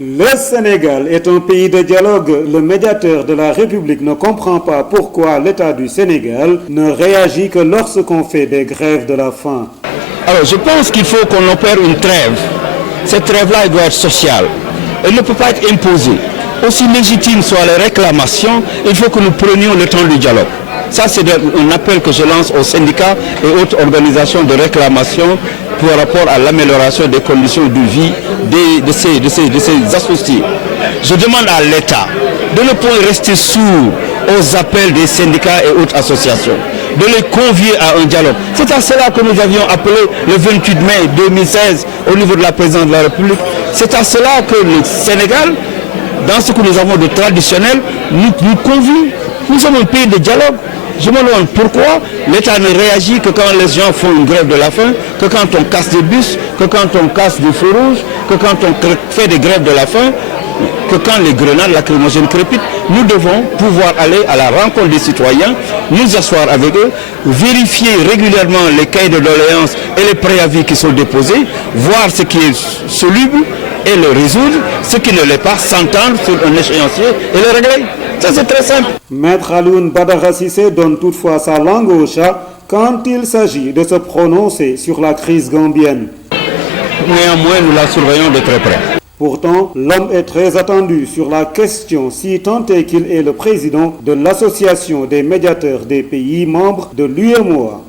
Le Sénégal est un pays de dialogue. Le médiateur de la République ne comprend pas pourquoi l'État du Sénégal ne réagit que lorsqu'on fait des grèves de la faim. Alors je pense qu'il faut qu'on opère une trêve. Cette trêve-là, elle doit être sociale. Elle ne peut pas être imposée. Aussi légitimes soient les réclamations, il faut que nous prenions le temps du dialogue. Ça, c'est un appel que je lance aux syndicats et autres organisations de réclamation par rapport à l'amélioration des conditions de vie de ces associés. Je demande à l'État de ne pas rester sourd aux appels des syndicats et autres associations, de les convier à un dialogue. C'est à cela que nous avions appelé le 28 mai 2016 au niveau de la présidence de la République. C'est à cela que le Sénégal, dans ce que nous avons de traditionnel, nous convie. Nous sommes un pays de dialogue. Je me demande pourquoi l'État ne réagit que quand les gens font une grève de la faim, que quand on casse des bus, que quand on casse des feux rouges, que quand on fait des grèves de la faim, que quand les grenades lacrymogènes crépitent. Nous devons pouvoir aller à la rencontre des citoyens, nous asseoir avec eux, vérifier régulièrement les cahiers de doléances et les préavis qui sont déposés, voir ce qui est soluble et le résoudre, ce qui ne l'est pas, s'entendre sur un échéancier et le régler. Ça, c'est très simple. Maître Alioune Badara Cissé donne toutefois sa langue au chat quand il s'agit de se prononcer sur la crise gambienne. Néanmoins, nous la surveillons de très près. Pourtant, l'homme est très attendu sur la question si tant est qu'il est le président de l'Association des médiateurs des pays membres de l'UEMOA.